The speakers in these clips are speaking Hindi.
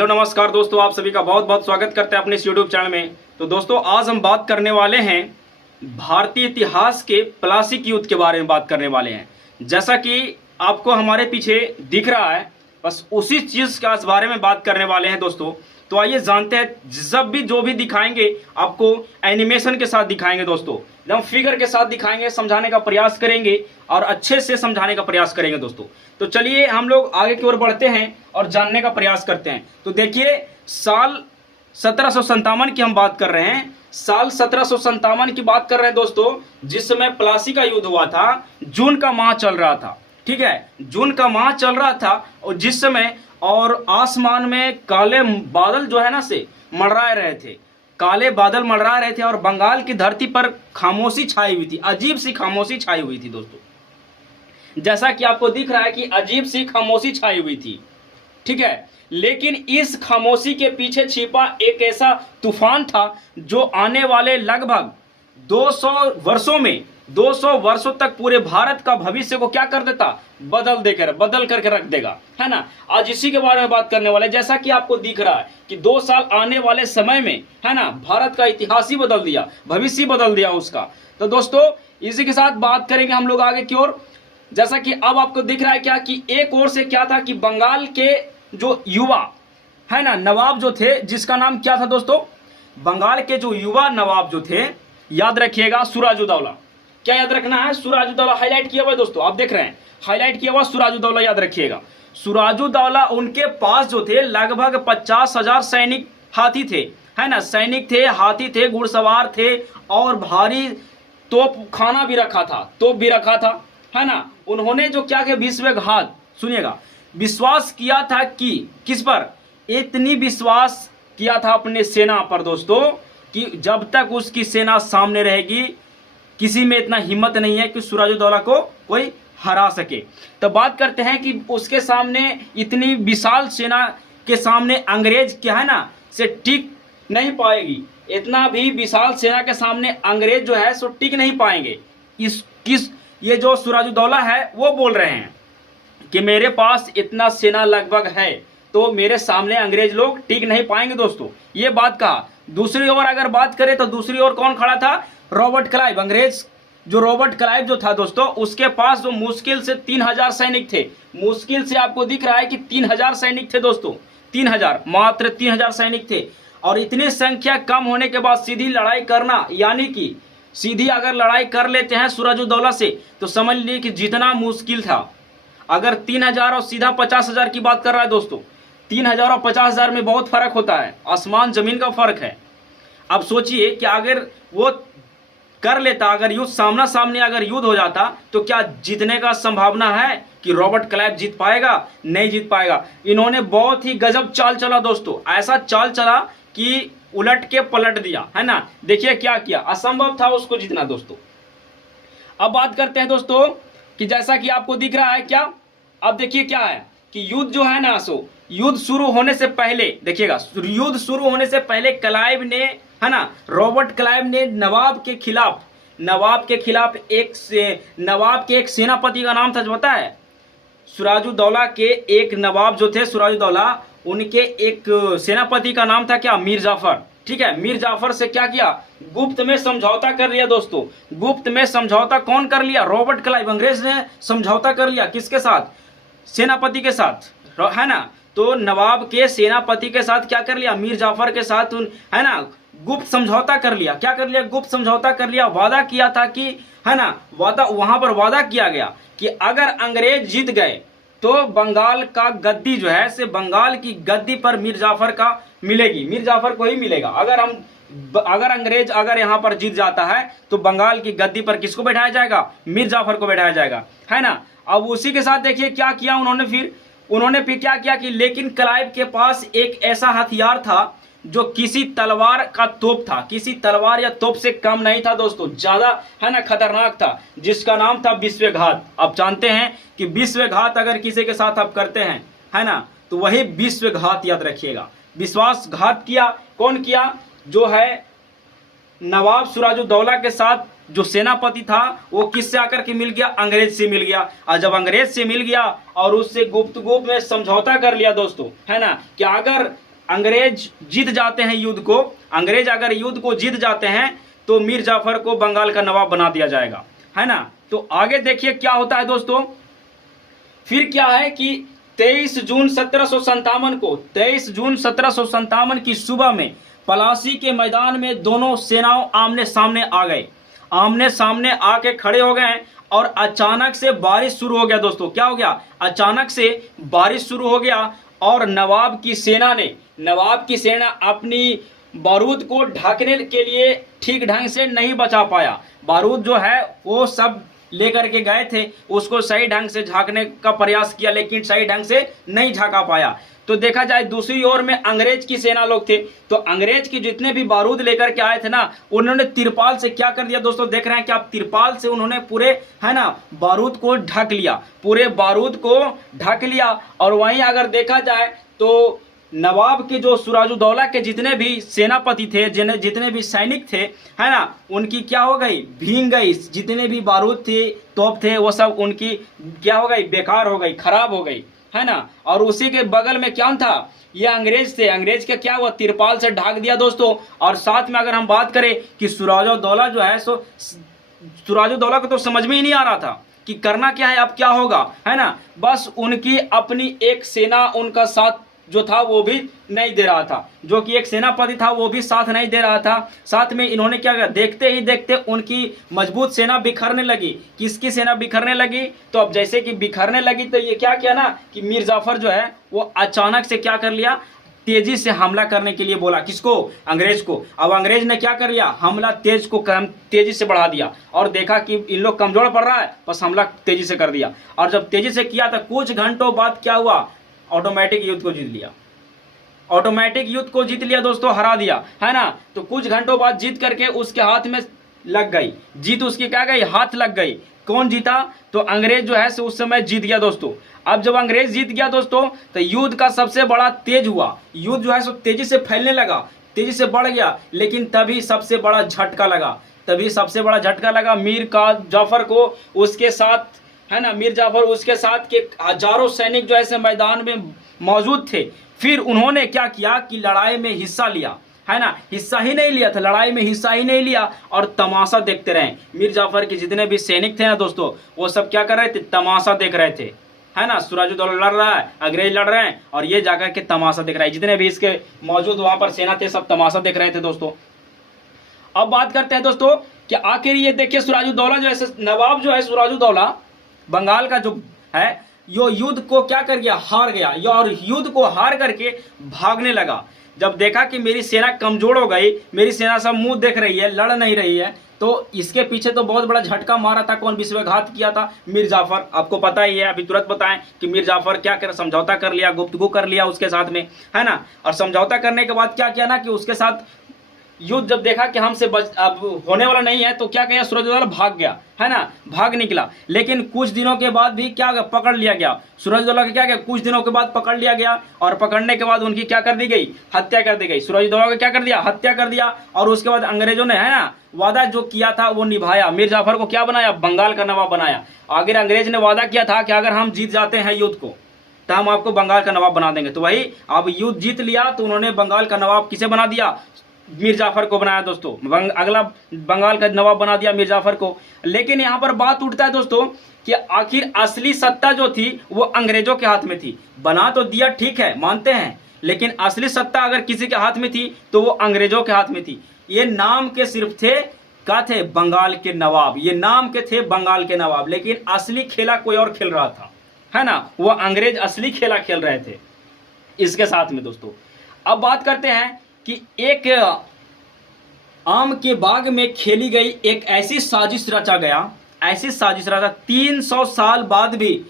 हेलो नमस्कार दोस्तों, आप सभी का बहुत बहुत स्वागत करते हैं अपने इस यूट्यूब चैनल में। तो दोस्तों आज हम बात करने वाले हैं भारतीय इतिहास के प्लासी युद्ध के बारे में बात करने वाले हैं। जैसा कि आपको हमारे पीछे दिख रहा है, बस उसी चीज़ का इस बारे में बात करने वाले हैं दोस्तों। तो आइए जानते हैं, जब भी जो भी दिखाएंगे आपको एनिमेशन के साथ दिखाएंगे दोस्तों, एकदम फिगर के साथ दिखाएंगे, समझाने का प्रयास करेंगे और अच्छे से समझाने का प्रयास करेंगे दोस्तों। तो चलिए हम लोग आगे की ओर बढ़ते हैं और जानने का प्रयास करते हैं। तो देखिए, साल 1757 की हम बात कर रहे हैं। साल 1757 की बात कर रहे हैं दोस्तों, जिस समय प्लासी का युद्ध हुआ था। जून का माह चल रहा था, ठीक है, जून का माह चल रहा था। और जिस समय और आसमान में काले बादल जो है ना से मंडरा रहे थे, काले बादल मंडरा रहे थे और बंगाल की धरती पर खामोशी छाई हुई थी, अजीब सी खामोशी छाई हुई थी दोस्तों। जैसा कि आपको दिख रहा है कि अजीब सी खामोशी छाई हुई थी, ठीक है। लेकिन इस खामोशी के पीछे छिपा एक ऐसा तूफान था जो आने वाले लगभग 200 वर्षों में 200 वर्षों तक पूरे भारत का भविष्य को क्या कर देता, बदल करके रख देगा, है ना। आज इसी के बारे में बात करने वाले। जैसा कि आपको दिख रहा है कि 2 साल आने वाले समय में, है ना, भारत का इतिहास ही बदल दिया, भविष्य बदल दिया उसका। तो दोस्तों इसी के साथ बात करेंगे हम लोग आगे की ओर। जैसा कि अब आपको दिख रहा है क्या कि एक ओर से क्या था कि बंगाल के जो युवा, है ना, नवाब जो थे, जिसका नाम क्या था दोस्तों, बंगाल के जो युवा नवाब जो थे, याद रखिएगा, सूराजुद्दौला। क्या याद रखना है? सूराजुद्दौला हाईलाइट किया हुआ है दोस्तों, आप देख रहे हैं हाईलाइट किया हुआ सूराजुद्दौला, याद रखिएगा। सूराजुद्दौला, उनके पास जो थे लगभग 50,000 सैनिक हाथी थे, है ना, सैनिक थे, हाथी थे, घुड़सवार थे और भारी तोप खाना भी रखा था, तोप भी रखा था, है ना। उन्होंने जो क्या किया, विश्वासघात, सुनिएगा, विश्वास किया था कि किस पर, इतनी विश्वास किया था अपने सेना पर दोस्तों कि जब तक उसकी सेना सामने रहेगी, किसी में इतना हिम्मत नहीं है कि सूराजुद्दौला को कोई हरा सके। तो बात करते हैं कि उसके सामने, इतनी विशाल सेना के सामने अंग्रेज क्या है ना से टिक नहीं पाएगी। इतना भी विशाल सेना के सामने अंग्रेज जो है सो टिक नहीं पाएंगे। ये जो सूराजुद्दौला है वो बोल रहे हैं कि मेरे पास इतना सेना लगभग है, तो मेरे सामने अंग्रेज लोग टिक नहीं पाएंगे दोस्तों, ये बात कहा। दूसरी ओर अगर बात करें तो दूसरी ओर कौन खड़ा था, रॉबर्ट क्लाइव। अंग्रेज जो रॉबर्ट क्लाइव जो था दोस्तों, उसके पास जो मुश्किल से 3000 सैनिक थे, मुश्किल से आपको दिख रहा है कि 3000 सैनिक थे दोस्तों, 3000, मात्र 3000 सैनिक थे। और इतनी संख्या कम होने के बाद सीधी लड़ाई करना, यानी कि सीधी अगर लड़ाई कर लेते हैं सूराजुद्दौला से, तो समझ लीजिए कि जीतना मुश्किल था। अगर 3000 और सीधा 50,000 की बात कर रहा है दोस्तों, 3000 और 50,000 में बहुत फर्क होता है, आसमान जमीन का फर्क है। अब सोचिए कि अगर वो कर लेता, अगर युद्ध सामना सामने अगर युद्ध हो जाता, तो क्या जीतने का संभावना है कि रॉबर्ट क्लाइव जीत पाएगा? नहीं जीत पाएगा। इन्होंने बहुत ही गजब चाल चला दोस्तों, ऐसा चाल चला कि उलट के पलट दिया, है ना। देखिए क्या किया, असंभव था उसको जीतना दोस्तों। अब बात करते हैं दोस्तों कि जैसा कि आपको दिख रहा है क्या, अब देखिए क्या है कि युद्ध जो है ना, सो युद्ध शुरू होने से पहले, देखिएगा, युद्ध शुरू होने से पहले क्लाइव ने, है ना, रॉबर्ट क्लाइव ने नवाब के खिलाफ नवाब के एक सेनापति का नाम था, जो पता है, सूराजुद्दौला के एक नवाब जो थे सूराजुद्दौला, उनके एक सेनापति का नाम था क्या, मीर जाफर, ठीक है। मीर जाफर से क्या किया, गुप्त में समझौता कर लिया दोस्तों। गुप्त में समझौता कौन कर लिया, रॉबर्ट क्लाइव, अंग्रेज ने समझौता कर लिया, किसके साथ, सेनापति के साथ, है ना। तो नवाब के सेनापति के साथ क्या कर लिया, मीर जाफर के साथ, है ना, गुप्त समझौता कर लिया। क्या कर लिया, गुप्त समझौता कर लिया। वादा किया था कि, है ना, वादा, वहां पर वादा किया गया कि अगर अंग्रेज जीत गए तो बंगाल का गद्दी जो है से, बंगाल की गद्दी पर मीर जाफर का मिलेगी, मीर जाफर को ही मिलेगा। अगर अंग्रेज अगर यहाँ पर जीत जाता है तो बंगाल की गद्दी पर किसको बैठाया जाएगा, मीर जाफर को बैठाया जाएगा, है ना। अब उसी के साथ देखिए क्या किया उन्होंने फिर क्या किया कि, लेकिन क्लाइव के पास एक ऐसा हथियार था जो किसी तलवार का तोप था, किसी तलवार या तोप से कम नहीं था दोस्तों, ज्यादा, है ना, खतरनाक था, जिसका नाम था विश्वासघात। आप जानते हैं कि विश्वासघात अगर किसी के साथ आप करते हैं, है ना, तो वही विश्वासघात, याद रखिएगा। विश्वासघात किया, कौन किया, जो है नवाब सूराजुद्दौला के साथ जो सेनापति था, वो किससे आकर के मिल गया, अंग्रेज से मिल गया। और जब अंग्रेज से मिल गया और उससे गुप्त में समझौता कर लिया दोस्तों, है ना, कि अगर अंग्रेज जीत जाते हैं युद्ध को, अंग्रेज अगर युद्ध को जीत जाते हैं तो मीर जाफर को बंगाल का नवाब बना दिया जाएगा, है ना। तो आगे देखिए क्या होता है दोस्तों। फिर क्या है कि 23 जून 1757 को 23 जून 1757 की सुबह में पलासी के मैदान में दोनों सेनाओं आमने सामने आ गए, आमने सामने आके खड़े हो गए और अचानक से बारिश शुरू हो गया दोस्तों। क्या हो गया? अचानक से बारिश शुरू हो गया और नवाब की सेना अपनी बारूद को ढकने के लिए ठीक ढंग से नहीं बचा पाया। बारूद जो है वो सब लेकर के गए थे, उसको सही ढंग से झांकने का प्रयास किया लेकिन सही ढंग से नहीं झांका पाया। तो देखा जाए दूसरी ओर में अंग्रेज की सेना लोग थे, तो अंग्रेज की जितने भी बारूद लेकर के आए थे ना, उन्होंने तिरपाल से क्या कर दिया दोस्तों, देख रहे हैं कि आप, तिरपाल से उन्होंने पूरे, है ना, बारूद को ढक लिया, पूरे बारूद को ढक लिया। और वहीं अगर देखा जाए तो नवाब के जो सुराजुद्दौला के जितने भी सेनापति थे, जितने भी सैनिक थे, है ना, उनकी क्या हो गई, भींग गई, जितने भी बारूद थे, तोप थे, वो सब उनकी क्या हो गई, बेकार हो गई, खराब हो गई, है ना। और उसी के बगल में क्या था, ये अंग्रेज थे, अंग्रेज का क्या हुआ, तिरपाल से ढक दिया दोस्तों। और साथ में अगर हम बात करें कि सुराजुद्दौला जो है, सो सुराजुद्दौला को तो समझ में ही नहीं आ रहा था कि करना क्या है, अब क्या होगा, है ना। बस उनकी अपनी एक सेना उनका साथ जो था वो भी नहीं दे रहा था, जो कि एक सेनापति था वो भी साथ नहीं दे रहा था। साथ में इन्होंने क्या किया, देखते ही देखते उनकी मजबूत सेना बिखरने लगी। किसकी सेना बिखरने लगी? तो अब जैसे कि बिखरने लगी तो ये क्या किया ना कि मीर जाफर जो है वो अचानक से क्या कर लिया, तेजी से हमला करने के लिए बोला। किसको? अंग्रेज को। अब अंग्रेज ने क्या कर लिया, हमला तेजी से बढ़ा दिया और देखा कि इन लोग कमजोर पड़ रहा है, बस हमला तेजी से कर दिया। और जब तेजी से किया तो कुछ घंटों बाद क्या हुआ, ऑटोमेटिक युद्ध को जीत लिया, ऑटोमेटिक युद्ध को जीत लिया दोस्तों, हरा दिया, है ना। तो कुछ घंटों बाद जीत करके उसके हाथ में लग गई, जीत उसकी क्या गई, हाथ लग गई। कौन जीता? तो अंग्रेज जो है सो उस समय जीत गया दोस्तों। अब जब अंग्रेज जीत गया दोस्तों तो युद्ध का सबसे बड़ा तेज हुआ, युद्ध जो है सो तेजी से फैलने लगा, तेजी से बढ़ गया। लेकिन तभी सबसे बड़ा झटका लगा, मीर का जाफर को, उसके साथ, है ना, मीर जाफर उसके साथ के हजारों सैनिक जो ऐसे मैदान में मौजूद थे। फिर उन्होंने क्या किया कि लड़ाई में हिस्सा लिया, है ना, हिस्सा ही नहीं लिया था, लड़ाई में हिस्सा ही नहीं लिया और तमाशा देखते रहे। मीर जाफर के जितने भी सैनिक थे ना दोस्तों, वो सब क्या कर रहे थे, तमाशा देख रहे थे, है ना। सुराजुद्दौला लड़ रहा है, अंग्रेज लड़ रहे हैं और ये जाकर के तमाशा देख रहा है। जितने भी इसके मौजूद वहां पर सेना थे सब तमाशा देख रहे थे दोस्तों। अब बात करते हैं दोस्तों कि आखिर ये देखिए सुराजुद्दौला जो है, नवाब जो है सुराजुद्दौला बंगाल का जो है, यो युद्ध को क्या कर गया, हार गया। और युद्ध को हार करके भागने लगा। जब देखा कि मेरी सेना कमजोर हो गई, मेरी सेना सब मुंह देख रही है, लड़ नहीं रही है, तो इसके पीछे तो बहुत बड़ा झटका मारा था। कौन? विश्वासघात किया था मीर जाफर। आपको पता ही है, अभी तुरंत बताएं कि मीर जाफर क्या कर, समझौता कर लिया, गुफ्तगू कर लिया उसके साथ में, है ना। और समझौता करने के बाद क्या किया ना कि उसके साथ युद्ध जब देखा कि हमसे अब होने वाला नहीं है तो क्या किया, सुराजुद्दौला भाग गया, है ना, भाग निकला। लेकिन कुछ दिनों के बाद भी क्या पकड़ लिया गया, सुराजुद्दौला के क्या किया, कुछ दिनों के बाद पकड़ लिया गया और पकड़ने के बाद उनकी क्या कर दी गई, हत्या कर दी गई। सुराजुद्दौला को क्या कर दिया, हत्या कर दिया। और उसके बाद अंग्रेजों ने, है ना, वादा जो किया था वो निभाया। मीर जाफर को क्या बनाया, बंगाल का नवाब बनाया। आखिर अंग्रेज ने वादा किया था कि अगर हम जीत जाते हैं युद्ध को तो हम आपको बंगाल का नवाब बना देंगे। तो वही अब युद्ध जीत लिया तो उन्होंने बंगाल का नवाब किसे बना दिया, मीर जाफर को बनाया दोस्तों। अगला बंगाल का नवाब बना दिया मीर जाफर को। लेकिन यहाँ पर बात उठता है दोस्तों कि आखिर असली सत्ता जो थी वो अंग्रेजों के हाथ में थी। बना तो दिया, ठीक है, मानते हैं, लेकिन असली सत्ता अगर किसी के हाथ में थी तो वो अंग्रेजों के हाथ में थी। ये नाम के सिर्फ थे, क्या थे, बंगाल के नवाब। ये नाम के थे बंगाल के नवाब, लेकिन असली खेला कोई और खेल रहा था, है ना। वो अंग्रेज असली खेला खेल रहे थे इसके साथ में दोस्तों। अब बात करते हैं कि एक आम के बाग में खेली गई एक ऐसी साजिश रचा गया, ऐसी साजिश रचा 300 साल बाद भी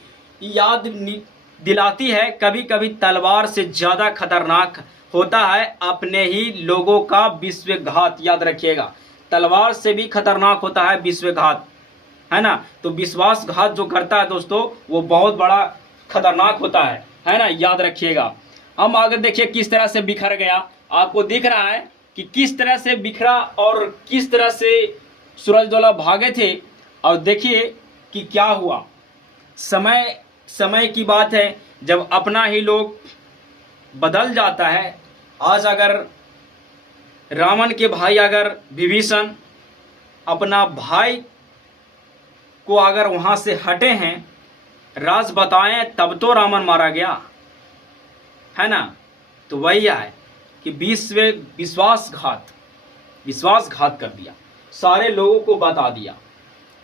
याद दिलाती है। कभी कभी तलवार से ज्यादा खतरनाक होता है अपने ही लोगों का विश्वासघात। याद रखिएगा, तलवार से भी खतरनाक होता है विश्वासघात, है ना। तो विश्वासघात जो करता है दोस्तों वो बहुत बड़ा खतरनाक होता है ना, याद रखिएगा। हम आगे देखिए किस तरह से बिखर गया, आपको दिख रहा है कि किस तरह से बिखरा और किस तरह से सुराजुद्दौला भागे थे। और देखिए कि क्या हुआ। समय की बात है, जब अपना ही लोग बदल जाता है आज अगर रावण के भाई अगर विभीषण अपना भाई को अगर वहां से हटे हैं, राज बताएं, तब तो रावण मारा गया है ना। तो वही है कि विश्वासघात कर दिया, सारे लोगों को बता दिया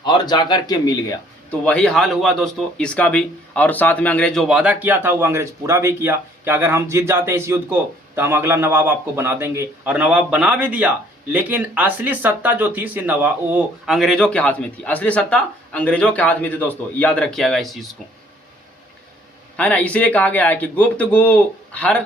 और जाकर के मिल गया। तो वही हाल हुआ दोस्तों इसका भी। और साथ में अंग्रेज जो वादा किया था वो अंग्रेज पूरा भी किया कि अगर हम जीत जाते हैं इस युद्ध को तो हम अगला नवाब आपको बना देंगे, और नवाब बना भी दिया। लेकिन असली सत्ता जो थी नवाब वो अंग्रेजों के हाथ में थी, असली सत्ता अंग्रेजों के हाथ में थी दोस्तों, याद रखिएगा इस चीज को, है ना। इसलिए कहा गया है कि गुप्तगू हर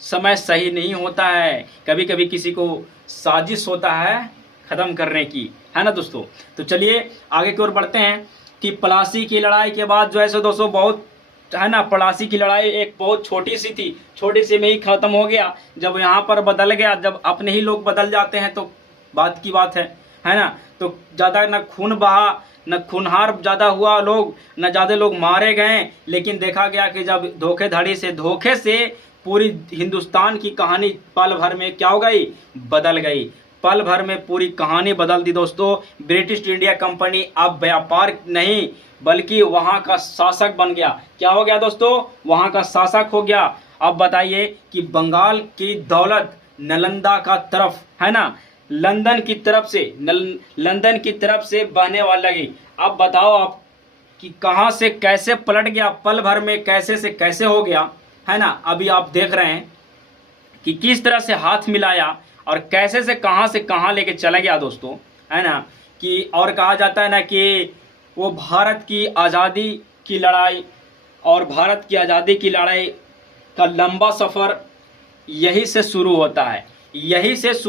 समय सही नहीं होता है, कभी कभी किसी को साजिश होता है खत्म करने की, है ना दोस्तों। तो चलिए आगे की ओर बढ़ते हैं कि प्लासी की लड़ाई के बाद जो है सो दोस्तों बहुत, है ना, प्लासी की लड़ाई एक बहुत छोटी सी थी, छोटी सी में ही खत्म हो गया। जब यहाँ पर बदल गया, जब अपने ही लोग बदल जाते हैं तो बात की बात है ना। तो ज़्यादा न खून बहा, न खूनहार ज़्यादा हुआ लोग, न ज़्यादा लोग मारे गए। लेकिन देखा गया कि जब धोखे से पूरी हिंदुस्तान की कहानी पल भर में क्या हो गई, बदल गई। पल भर में पूरी कहानी बदल दी दोस्तों। ब्रिटिश इंडिया कंपनी अब व्यापार नहीं बल्कि वहां का शासक बन गया। क्या हो गया दोस्तों, वहां का शासक हो गया। अब बताइए कि बंगाल की दौलत नालंदा का तरफ, है ना, लंदन की तरफ से बहने वाली लगी। अब बताओ आप कि कहां से कैसे पलट गया, पल भर में कैसे से कैसे हो गया, है ना। अभी आप देख रहे हैं कि किस तरह से हाथ मिलाया और कैसे से कहां लेके चला गया दोस्तों, है ना। कि और कहा जाता है ना कि वो भारत की आज़ादी की लड़ाई और भारत की आज़ादी की लड़ाई का लंबा सफ़र यही से शुरू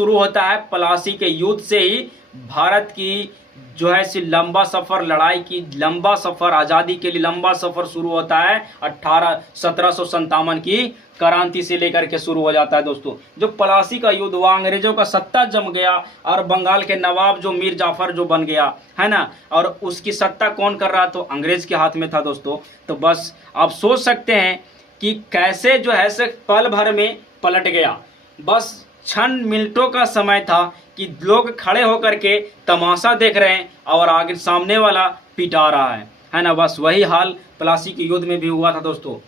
होता है, प्लासी के युद्ध से ही भारत की जो है सी लंबा सफ़र, लड़ाई की लंबा सफ़र, आज़ादी के लिए लंबा सफ़र शुरू होता है। 1757 की क्रांति से लेकर के शुरू हो जाता है दोस्तों। जो प्लासी का युद्ध हुआ, अंग्रेजों का सत्ता जम गया और बंगाल के नवाब जो मीर जाफर जो बन गया, है ना, और उसकी सत्ता कौन कर रहा, तो अंग्रेज के हाथ में था दोस्तों। तो बस आप सोच सकते हैं कि कैसे जो है से पल भर में पलट गया। बस क्षण मिनटों का समय था कि लोग खड़े होकर के तमाशा देख रहे हैं और आगे सामने वाला पिटा रहा है ना। बस वही हाल प्लासी के युद्ध में भी हुआ था दोस्तों।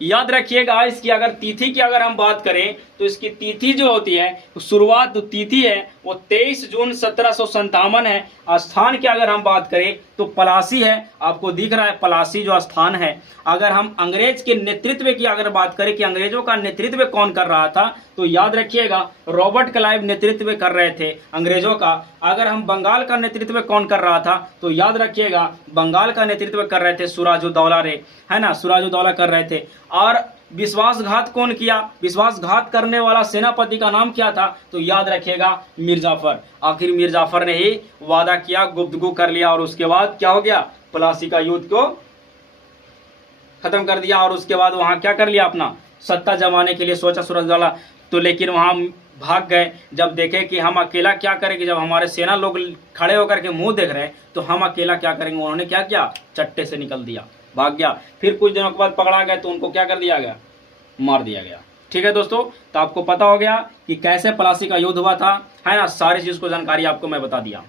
याद रखिएगा इसकी अगर तिथि की अगर हम बात करें तो इसकी तिथि जो होती है, शुरुआत जो तिथि है वो 23 जून 1757 है। स्थान की अगर हम बात करें तो प्लासी है, आपको दिख रहा है प्लासी जो स्थान है। अगर हम अंग्रेज के नेतृत्व की अगर बात करें कि अंग्रेजों का नेतृत्व कौन कर रहा था, तो याद रखिएगा रॉबर्ट क्लाइव नेतृत्व कर रहे थे अंग्रेजों का। अगर हम बंगाल का नेतृत्व कौन कर रहा था, तो याद रखिएगा बंगाल का नेतृत्व कर रहे थे सिराजुद्दौला रे, है ना, सिराजुद्दौला कर रहे थे। और विश्वासघात कौन किया, विश्वासघात करने वाला सेनापति का नाम क्या था, तो याद रखिएगा मीर जाफर। आखिर मीर जाफर ने ही वादा किया, गुफ्तगू कर लिया और उसके बाद क्या हो गया, प्लासी का युद्ध को खत्म कर दिया। और उसके बाद वहां क्या कर लिया, अपना सत्ता जमाने के लिए सोचा सिराजुद्दौला। तो लेकिन वहां भाग गए, जब देखे कि हम अकेला क्या करेंगे, जब हमारे सेना लोग खड़े होकर के मुंह देख रहे हैं तो हम अकेला क्या करेंगे, उन्होंने क्या किया, चट्टे से निकल दिया, भाग गया। फिर कुछ दिनों के बाद पकड़ा गया तो उनको क्या कर दिया गया, मार दिया गया। ठीक है दोस्तों, तो आपको पता हो गया कि कैसे प्लासी का युद्ध हुआ था, है ना। सारी चीज को जानकारी आपको मैं बता दिया।